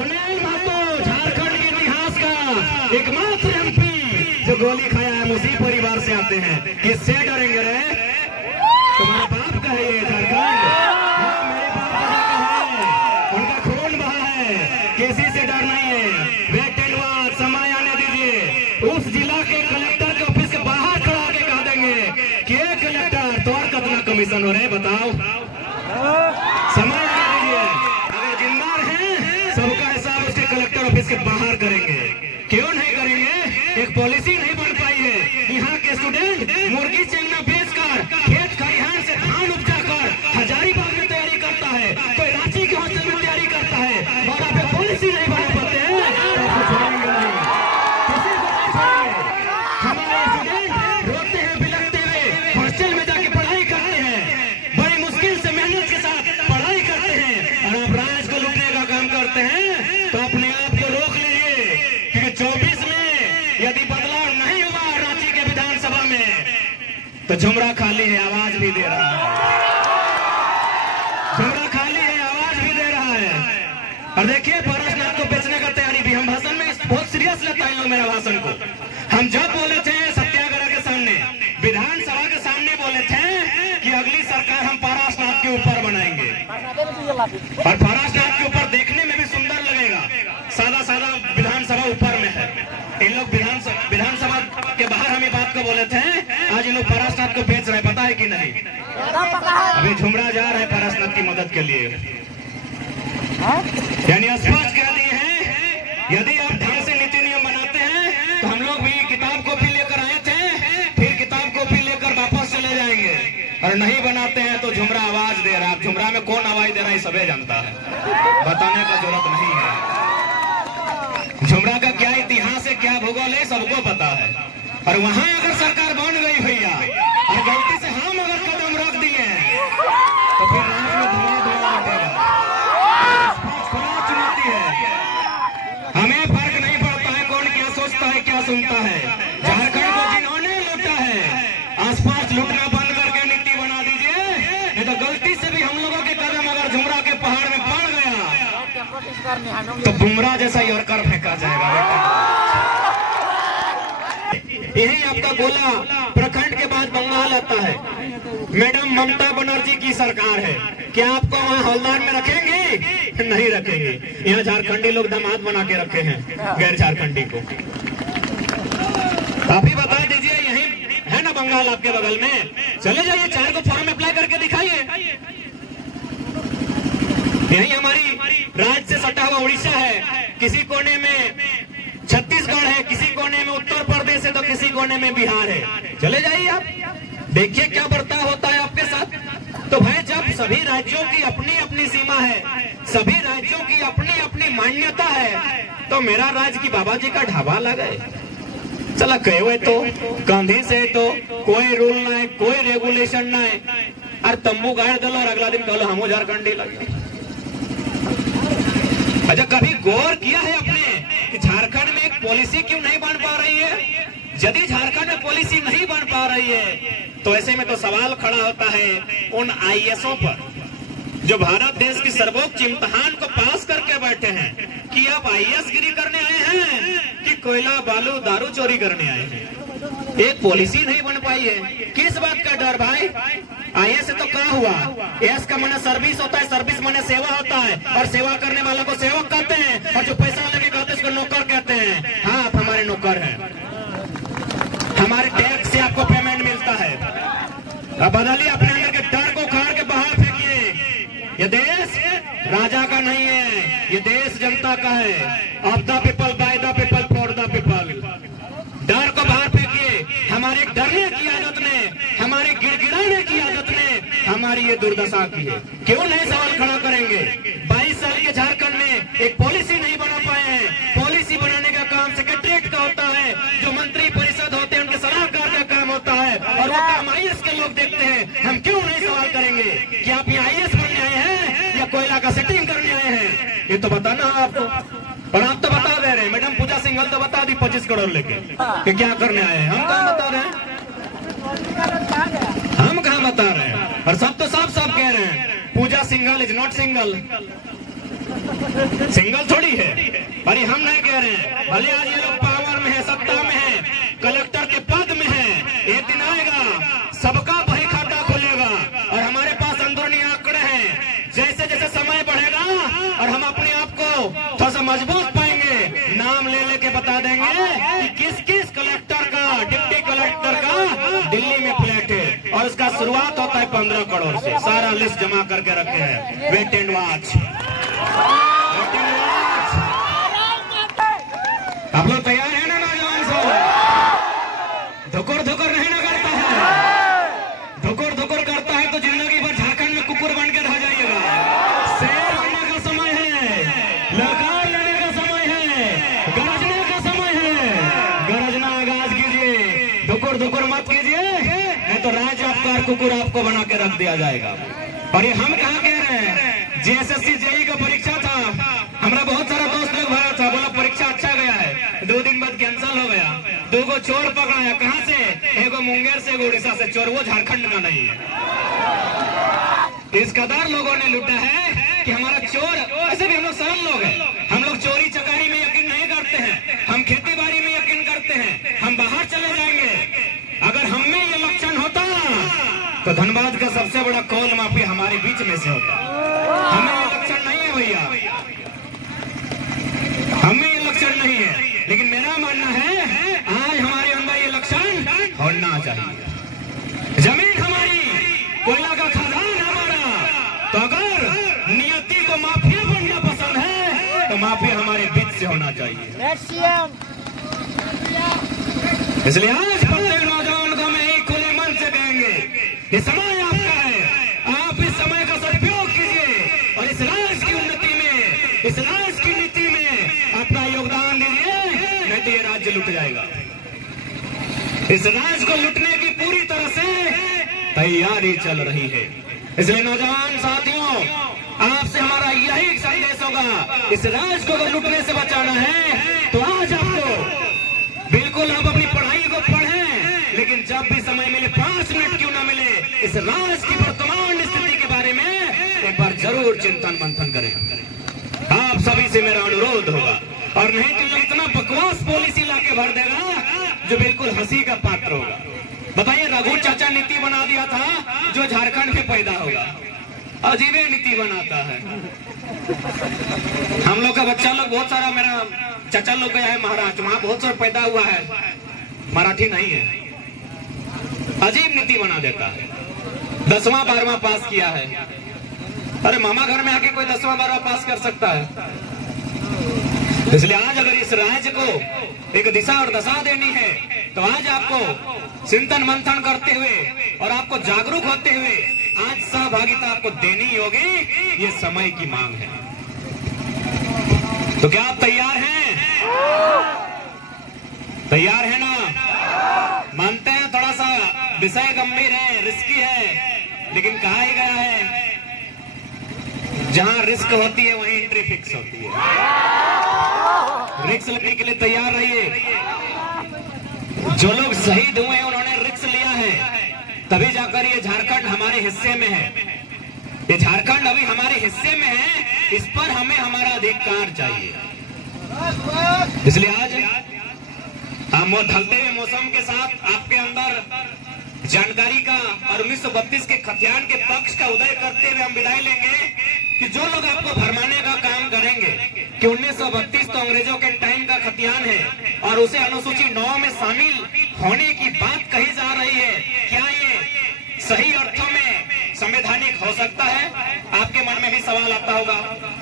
सुनील महतो झारखंड के इतिहास का एकमात्र एमपी जो गोली खाया है उसी परिवार से आते हैं। किससे डरेंगे रे? तुम्हारे बाप का है ये झारखंड, मेरे बाप का है, उनका खून बहा है, किसी से डर नहीं है। वेट एंड वॉच, समय आने दीजिए। उस जिला के कलेक्टर के ऑफिस के बाहर खड़ा के कह देंगे कि कलेक्टर तो और कितना कमीशन हो रहे बताओ। समय आने दीजिए, अगर जिम्मेदार हैं सबका हिसाब उसके कलेक्टर ऑफिस के बाहर करेंगे। क्यों नहीं करेंगे? एक पॉलिसी नहीं बन पाई है। यहाँ के स्टूडेंट मुर्गी चेंगना बेचकर खेत खलिहान से धान उपजा कर हजारीबाग में तैयारी करता है, कोई रांची के हॉस्टल में तैयारी करता है, और आप पॉलिसी नहीं बना पाते हैं। हमारे स्टूडेंट रोते हैं बिलखते हुए हॉस्टल में जाके पढ़ाई करते हैं, बड़ी मुश्किल से मेहनत के साथ पढ़ाई करते हैं, और आप राज को लूटने का काम करते हैं। तो अपने आप को रोक लीजिए, क्योंकि 24 में यदि बदलाव नहीं हुआ रांची के विधानसभा में तो झुमरा खाली है, आवाज भी दे रहा है। झुमरा खाली है, आवाज भी दे रहा है। और देखिए पारसनाथ को बेचने का तैयारी भी, हम भाषण में बहुत सीरियस लेता है लोग मेरा भाषण को। हम जब बोले थे सत्याग्रह के सामने, विधानसभा के सामने बोले थे कि अगली सरकार हम पारसनाथ के ऊपर बनाएंगे, और पारसनाथ के ऊपर देखने में भी सुंदर लगेगा। सादा सादा विधानसभा ऊपर में है, इन लोग विधानसभा के बाहर हम ये बात को बोले थे। आज इन लोग पारसनाथ को बेच रहे हैं, पता है कि नहीं? अभी झुमरा जा रहे हैं पारसनाथ की मदद के लिए, यानी स्पष्ट कह दिए हैं यदि आप ढंग से नीति नियम बनाते हैं तो हम लोग भी किताब कॉपी लेकर आए थे, फिर किताब कॉपी लेकर वापस चले जाएंगे, और नहीं बनाते हैं तो झुमरा आवाज दे रहा है। झुमरा में कौन आवाज दे रहा है सबे जानता है, बताने का जरूरत नहीं है। झुमरा का क्या इतिहास है, क्या भूगोल है, सबको पता है। और वहां अगर सरकार बन गई भैया और गलती से हम अगर कदम रख दिए तो फिर राज में धुआं धुआं उठेगा। खुला चुनौती है, हमें फर्क नहीं पड़ता है कौन क्या सोचता है क्या सुनता है। झारखंड को जिन्होंने लूटा है आसपास लूटना बंद करके नीति बना दीजिए, नहीं तो गलती से भी हम लोगों के कदम अगर झुमरा के पहाड़ में पड़ गया तो बुमराह जैसा यॉर्कर फेंका जाएगा बेटा। यही आपका गोला प्रखंड के बाद बंगाल आता है। मैडम ममता बनर्जी की सरकार है, क्या आपको वहाँ हवलदार में रखेंगे? नहीं रखेंगे। यहाँ झारखंडी लोग दामाद बना के रखे हैं गैर झारखंडी को। आप ही बता दीजिए, यही है ना बंगाल आपके बगल में? चले जाइए, 4 को फॉर्म अप्लाई करके दिखाइए। यही हमारी राज्य से सटा हुआ उड़ीसा है, किसी कोने में छत्तीसगढ़ है, किसी कोने में उत्तर प्रदेश है, तो किसी कोने में बिहार है। चले जाइए आप, देखिए क्या बर्ताव होता है आपके साथ। तो भाई जब सभी राज्यों की अपनी अपनी सीमा है, सभी राज्यों की अपनी अपनी मान्यता है, तो मेरा राज्य की बाबा जी का ढाबा लगे चला कहे तो गांधी से तो कोई रूल ना है, कोई रेगुलेशन ना है, और तंबू गाड़ दलो और अगला दिन कहलो हम झारखंडी लगे। अच्छा कभी गौर किया है आपने कि झारखंड में एक पॉलिसी क्यों नहीं बन पा रही है? यदि झारखंड में पॉलिसी नहीं बन पा रही है तो ऐसे में तो सवाल खड़ा होता है उन आईएएसओं पर जो भारत देश की सर्वोच्च इम्तिहान को पास करके बैठे हैं कि आप आईएएस गिरी करने आए हैं कि कोयला बालू दारू चोरी करने आए हैं। एक पॉलिसी नहीं बन पाई है। किस बात का डर भाई? आईएएस से तो क्या हुआ? एस का माने सर्विस होता है, सर्विस माने सेवा होता है, और सेवा करने वालों को सेवक कहते हैं, और जो पैसा लेके कहते हैं उसको नौकर कहते हैं। हाँ आप हमारे नौकर हैं, हमारे टैक्स से आपको पेमेंट मिलता है। अब बदलिए अपने अंदर के डर को उखाड़ के बाहर फेंकिए। ये देश राजा का नहीं है, ये देश जनता का है। Of the people, by the people, for the people. डर को बाहर फेंकिए। हमारे डरने की आदत ने, हमारे गिड़गिड़ाने की आदत ने हमारी ये दुर्दशा की है। क्यों नहीं सवाल खड़ा करेंगे? 22 साल के झारखंड में एक पॉलिसी नहीं बना पाए हैं। पॉलिसी बनाने का काम सेक्रेटरीट का होता है, जो मंत्री परिषद होते हैं उनके सलाहकार का काम होता है, और वो काम आईएएस के लोग देखते हैं। हम क्यों नहीं सवाल करेंगे कि आप यहाँ आईएएस बनने आए हैं या कोयला का सेटिंग करने आए हैं? ये तो बताना आपको, और आप तो बता दे रहे हैं। मैडम पूजा सिंघल तो बता दी 25 करोड़ लेके कि क्या करने आए हैं। हम कहाँ बता रहे हैं? हम कहाँ बता रहे हैं? और सब तो साफ साफ कह रहे हैं Pooja Singhal is not single. Single थोड़ी है। और ये हम नहीं कह रहे हैं, भले आज ये लोग पावर में है, सत्ता में है, कलेक्टर के पद में है, एक दिन आएगा सबका बही खाता खुलेगा। और हमारे पास अंदरूनी आंकड़े हैं, जैसे जैसे समय बढ़ेगा और हम अपने आप को थोड़ा सा मजबूत पाएंगे, नाम ले लेके बता देंगे कि किस किस कलेक्टर का, डिप्टी कलेक्टर का दिल्ली में फ्लैट है और उसका शुरुआत होता है 15 करोड़ से। सारा लिस्ट जमा करके रखे हैं, वेट एंड वॉच। आप लोग तैयार है ना नौजवान सब? धुकुर धुकुर नहीं ना करता है, धुकुर धुकुर करता है तो जिंदगी भर झारखंड में कुकुर बन के रह जाइएगा। शेर होने का समय है, ललकार लेने का समय है, गरजने का समय है। गरजना आगाज कीजिए, धुकुर धुकुर मत कीजिए, नहीं तो राज्य आपका कुकुर आपको बना के रख दिया जाएगा। और ये हम कहा कह रहे हैं, जेएसएससी जेई का परीक्षा था, हमारा बहुत सारा दोस्त लोग भरा था, बोला परीक्षा अच्छा गया है, 2 दिन बाद कैंसिल हो गया। 2 को चोर पकड़ाया, कहां से? एगो मुंगेर से, एगो उड़ीसा से। चोर वो झारखंड का नहीं है। इस कदर लोगों ने लूटा है कि हमारा चोर, ऐसे भी हम लोग सरल लोग हैं, हम लोग चोरी चकारी में यकीन नहीं करते हैं, हम खेती बाड़ी में यकीन करते हैं, हम बाहर चले जाएंगे। अगर हम में ये लक्षण होता तो धनबाद का सबसे बड़ा कोल माफिया हमारे बीच में से होता। हमें ये लक्षण नहीं है भैया, हमें ये लक्षण नहीं है, लेकिन मेरा मानना है आज हमारे अंदर ये लक्षण होना चाहिए। जमीन हमारी, कोयला का खदान हमारा, तो अगर नियति को माफिया बनना पसंद है तो माफिया हमारे बीच से होना चाहिए। इसलिए आज प्रत्येक नौजवान को मैं एक खुले मन से कहेंगे, ये समय आपका है, आप इस समय का सदुपयोग कीजिए और इस राज्य की उन्नति में, इस राज्य की नीति में अपना योगदान दीजिए, नहीं तो ये राज्य लुट जाएगा। इस राज्य को लुटने की पूरी तरह से तैयारी चल रही है। इसलिए नौजवान साथियों, आपसे हमारा यही संदेश होगा, इस राज्य को अगर लुटने से बचाना है तो आज आपको बिल्कुल आप अपनी पढ़ाई को पढ़ें, लेकिन जब भी समय मिले, 5 मिनट क्यों ना मिले, इस राज्य की वर्तमान स्थिति के बारे में एक बार जरूर चिंतन मंथन करें। आप सभी से मेरा अनुरोध होगा, और नहीं तो इतना बकवास पॉलिसी लाके भर देगा जो बिल्कुल हंसी का पात्र होगा। बताइए, रघु चाचा नीति बना दिया था जो झारखंड में पैदा होगा, अजीबे नीति बनाता है। हम लोग का बच्चा लोग बहुत सारा, मेरा चाचा लोग गया है महाराष्ट्र, वहां बहुत सारा पैदा हुआ है, मराठी नहीं है, अजीब नीति बना देता है। 10वां 12वां पास किया है, अरे मामा घर में आके कोई 10वां 12वां पास कर सकता है? इसलिए आज अगर इस राज्य को एक दिशा और दशा देनी है तो आज आपको चिंतन मंथन करते हुए और आपको जागरूक होते हुए आज सहभागिता आपको देनी होगी, ये समय की मांग है। तो क्या आप तैयार हैं? तैयार है ना? मानते हैं थोड़ा सा विषय गंभीर है, रिस्की है, लेकिन कहा ही गया है जहां रिस्क होती है वहीं एंट्री फिक्स होती है। रिस्क लेने के लिए तैयार रहिए। जो लोग शहीद हुए हैं उन्होंने रिस्क लिया है, तभी जाकर ये झारखंड हमारे हिस्से में है। ये झारखंड अभी हमारे हिस्से में है, इस पर हमें हमारा अधिकार चाहिए। इसलिए आज हम ढलते हुए मौसम के साथ आपके अंदर जानकारी का और 1932 के खतियान के पक्ष का उदय करते हुए हम विदाई लेंगे कि जो लोग आपको भरमाने का काम करेंगे कि 1932 तो अंग्रेजों के टाइम का खतियान है और उसे अनुसूची 9 में शामिल होने की बात कही जा रही है, क्या ये सही अर्थों में संवैधानिक हो सकता है? आपके मन में भी सवाल आता होगा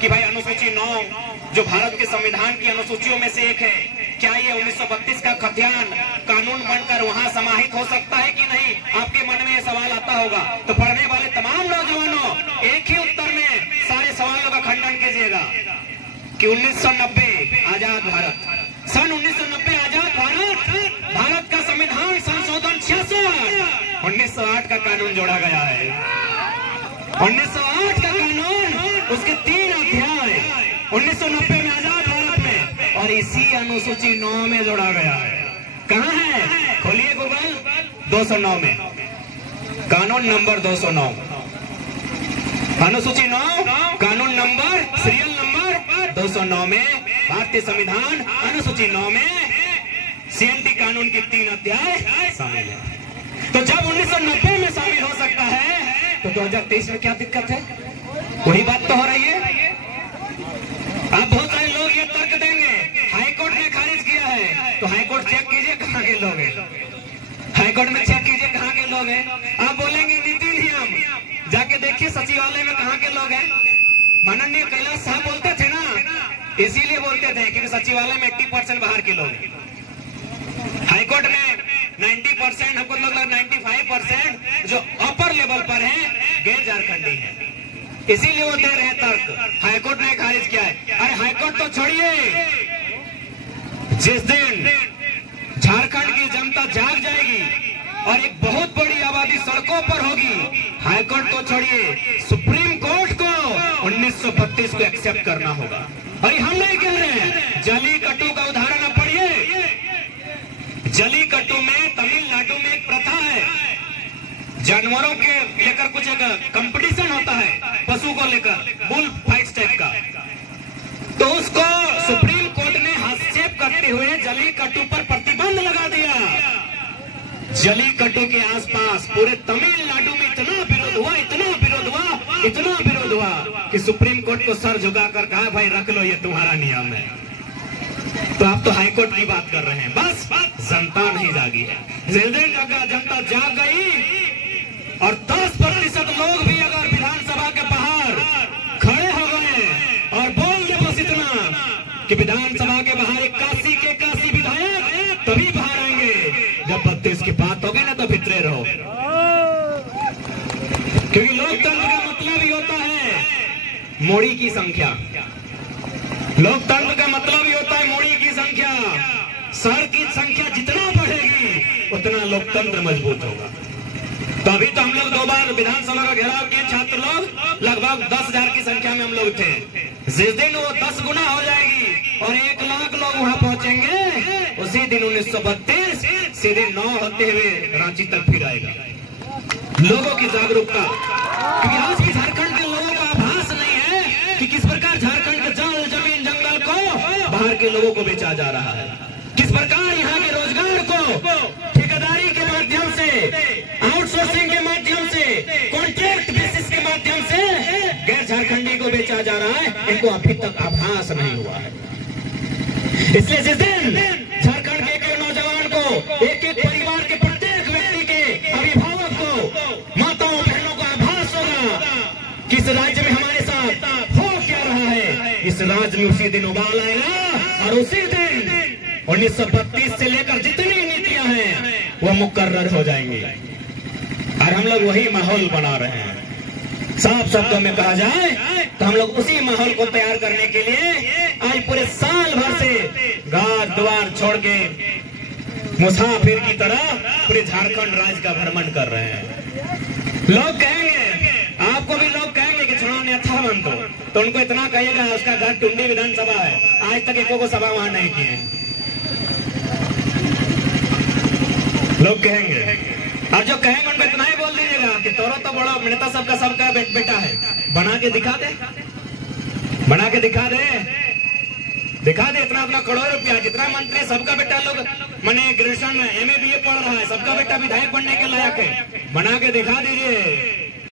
कि भाई अनुसूची 9 जो भारत के संविधान की अनुसूचियों में से एक है, क्या ये 1932 का खतियान कानून बनकर वहां समाहित हो सकता है कि नहीं? आपके मन में ये सवाल आता होगा। तो पढ़ने वाले तमाम नौजवानों एक ही उत्तर में सारे सवालों का खंडन कीजिएगा कि 1990 आजाद भारत, सन 1990 आजाद भारत, भारत का संविधान संशोधन 66, 1908 का कानून जोड़ा गया है। 1908 का कानून, उसके 3 अध्याय 1990 में आजाद भारत में, और इसी अनुसूची 9 में जोड़ा गया है। कहाँ है? खोलिए गूगल, 209 में, कानून नंबर 209, अनुसूची 9, कानून नंबर, सीरियल नंबर 209 में भारतीय संविधान अनुसूची 9 में CNT कानून की 3 अध्याय शामिल है। तो जब 1990 में शामिल हो सकता है तो 2023 में क्या दिक्कत है? वही बात तो हो रही है। अब बहुत सारे लोग ये तर्क देंगे हाईकोर्ट ने खारिज किया है, तो हाईकोर्ट चेक कीजिए कहाँ के लोग हैं, हाईकोर्ट में चेक कीजिए कहाँ के लोग हैं। आप बोलेंगे नीति नियम, जाके देखिए सचिवालय में कहाँ के लोग हैं। माननीय कैलाश साहब बोलते थे ना, इसीलिए बोलते थे क्योंकि सचिवालय में 80% बाहर के लोग हैं, हाईकोर्ट में 90%, हमको लग रहा 95% जो अपर लेवल पर है गैर झारखंडी है, इसीलिए वो दे रहे तर्क। हाईकोर्ट ने खारिज किया है। अरे हाईकोर्ट तो छोड़िए, जिस दिन झारखंड की जनता जाग जाएगी और एक बहुत बड़ी आबादी सड़कों पर होगी, हाईकोर्ट को छोड़िए सुप्रीम कोर्ट को 1932 को एक्सेप्ट करना होगा। और हम नहीं कह रहे हैं, जलीकट्टू का उदाहरण आप पढ़िए। जलीकट्टू में तमिलनाडु में एक प्रथा है, जानवरों के लेकर कुछ एक कंपटीशन होता है पशु को लेकर, बुल फाइट टाइप का। तो उसको सुप्रीम कोर्ट ने हस्तक्षेप करते हुए जलीकट्टू पर प्रतिबंध लगा दिया। जलीकट्टू के आसपास पूरे तमिलनाडु में इतना विरोध हुआ, इतना विरोध हुआ, इतना विरोध हुआ कि सुप्रीम कोर्ट को सर झुकाकर कहा भाई रख लो, ये तुम्हारा नियम है। तो आप तो हाईकोर्ट की बात कर रहे हैं, बस जनता नहीं जागी है। जिस दिन जनता जाग गई और 10% लोग भी अगर विधानसभा के बाहर खड़े हो गए और बोल दे बस इतना कि विधानसभा के बाहर 81 विधायक तभी बाहर आएंगे जब 32 की बात होगी ना, तो भितरे रहो। क्योंकि लोकतंत्र का मतलब ही होता है मोड़ी की संख्या, लोकतंत्र का मतलब ही होता है मोड़ी की संख्या। सर की संख्या जितना बढ़ेगी उतना लोकतंत्र मजबूत होगा। तो अभी तो हम लोग 2 बार विधानसभा का घेराव किए, छात्र लोग लगभग 10,000 की संख्या में हम लोग थे। जिस दिन वो 10 गुना हो जाएगी और 1 लाख लोग वहां पहुंचेंगे, उसी दिन 1932 सीधे 9 होते हुए रांची तक फिर आएगा। लोगों की जागरूकता, क्योंकि आज की झारखंड के लोगों को आभास नहीं है कि किस प्रकार झारखंड के जल जमीन जंगल को बाहर के लोगों को बेचा जा रहा है, किस प्रकार यहाँ के रोजगार को ठेकेदारी के माध्यम से, आउटसोर्सिंग के माध्यम से, कॉन्ट्रैक्ट बेसिस के माध्यम से गैर झारखंडी को बेचा जा रहा है। इनको अभी तक आभास नहीं हुआ है। इसलिए जिस दिन झारखंड के एक नौजवान को, एक परिवार के प्रत्येक व्यक्ति के अभिभावक को, माताओं बहनों को आभास होगा कि इस राज्य में हमारे साथ हो क्या रहा है, इस राज्य में उसी दिन उबाल आएगा और उसी दिन 1932 से लेकर जितनी नीतियां हैं वो मुकर्रर हो जाएंगी। और हम लोग वही माहौल बना रहे हैं। साफ शब्दों में कहा जाए तो हम लोग उसी माहौल को तैयार करने के लिए आज पूरे साल भर से घर द्वार छोड़ के मुसाफिर की तरह पूरे झारखंड राज्य का भ्रमण कर रहे हैं। लोग कहेंगे, आपको भी लोग कहेंगे कि छुड़ा नेता बन दो, तो उनको इतना कहिएगा उसका घर टुंडी विधानसभा है, आज तक एको को सभा वहां नहीं किए। लोग कहेंगे, और जो कहेंगे उनको इतना ही बोल दीजिएगा कि तोरो तो बड़ा नेता सबका बेटा है, बना के दिखा दे, बना के दिखा दे, दिखा दे इतना करोड़ रुपया, जितना मंत्री सबका बेटा लोग मैंने ग्रेजुएशन MA BA पढ़ रहा है, सबका बेटा विधायक बनने के लायक है, बना के दिखा दीजिए।